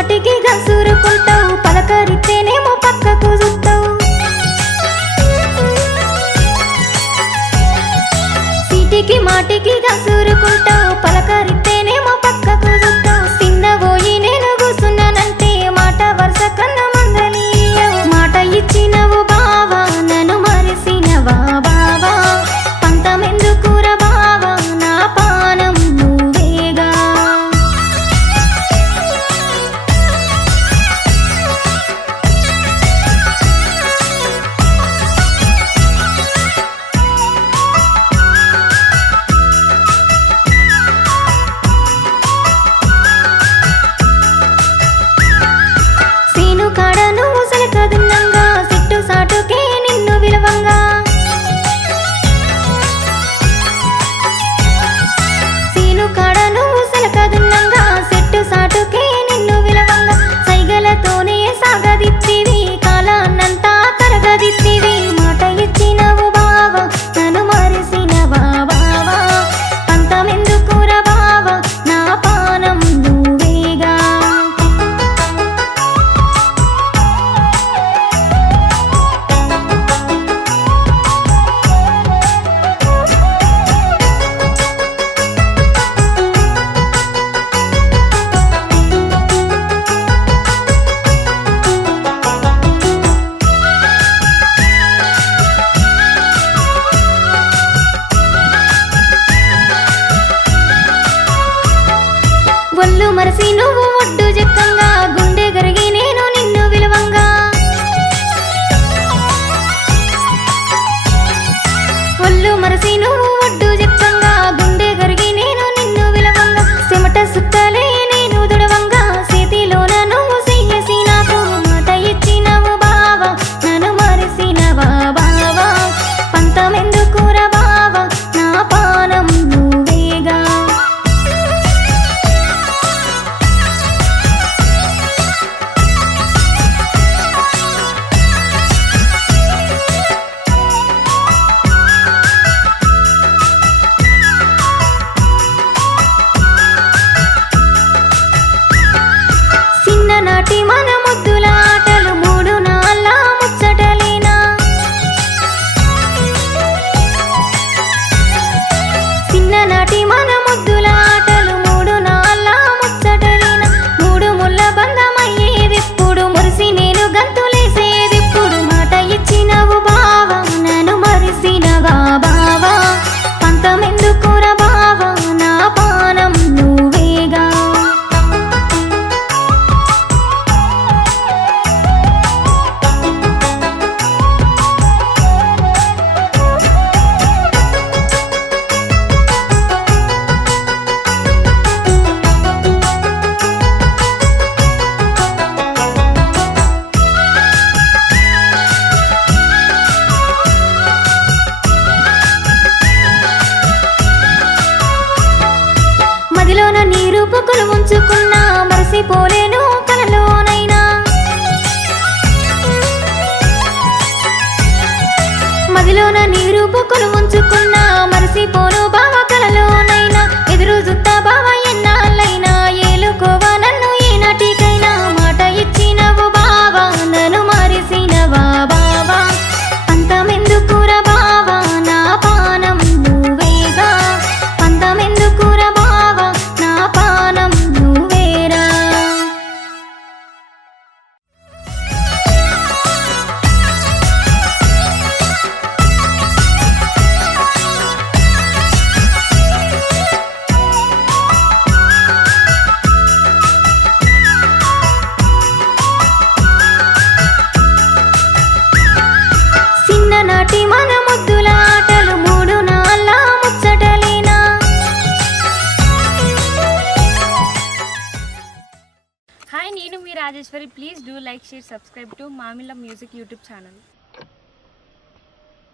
మాటికి గసురుకుంటావు, పలకరితేనేమో పక్కకు చూస్తావు. సీటికి మాటికి గసురుకుంటావు, పలకరితేనేమో పక్కకు చూస్తావు. సిన్నబోయి నేను కూసున్నానంటే మాట వరుస కన్నా మందలియవు. మాట ఇచ్చినవు బావా, నన్ను మరిసినవా బావా, పంతమెందుకురా బావా, నా పానం నువ్వేగా. సీను కాడ నువ్వు సలకదున్నంగా, సిట్టు సాటుకే నిన్ను విలువంగా. సీను కాడ నువ్వు సలకదున్నంగా, సిట్టు సాటుకే నిన్ను విలువంగా. సైగలతోనే సాగదిత్తివి, కాలాన్నంతా తరగదిత్తివి. మాట ఇచ్చినవు బావా, నన్ను మరిసినవా బావా, పంతమెందుకురా బావా, నా పానం నువ్వేగా. ఒళ్ళు మరసి నువ్వు ఒడ్డు జక్కంగా, గుండె గరిగి నేను నిన్ను విలువంగా. ఒళ్ళు మరసి నువ్వు ఒడ్డు జక్కంగా, గుండె గరిగి నేను నిన్ను విలువంగా. చెమట సుత్తలే నేను దుడవంగా, చేతిలోన నువ్వు చెయ్యసి నాకు. మాట ఇచ్చినవు బావా, నన్ను మరిసినవా బావా, పంతమెందుకురా బావా, నా పానం నువ్వేగా. చిన్ననాటి మన ముద్దుల ఆటలు మూడు నాళ్ళ ముచ్చటలేనా. చిన్ననాటి మన ముద్దుల ఆటలు మూడు నాళ్ళ ముచ్చటలేనా. మూడు ముళ్ళ బంధమయ్యేదిప్పుడు, మురిసి నేను గంతులేసేదిప్పుడు. మాట ఇచ్చినవు బావా, నన్ను మరిసినవా బావా, పంతమెందుకురా బావా, నా పానం నువ్వేగా. మదిలోన నీ రూపుకులు ఉంచుకున్నా, మరసిపోలేను కలలోనైనా. మదిలోన నీ రూపుకులు ఉంచుకున్నా, మరసిపోను బావ కలలోనైనా. ఎదురు జుత్తా బావ ఎన్నాళ్ళైనా, ఏలుకోవా నన్ను ఏనాటికైనా. మాట ఇచ్చినవు బావా, నన్ను మరిసినవా బావా, పంతమెందుకురా బావా, నా పానం నువ్వేగా. పంతమెందుకురా బావా, నా పానం నువ్వేరా. చిన్ననాటి మన ముద్దుల ఆటలు మూడు నాళ్ళ ముచ్చటలేనా. హాయ్, నేను మీ Rajeshwari. Please do like, share, subscribe to Mamilla music YouTube channel.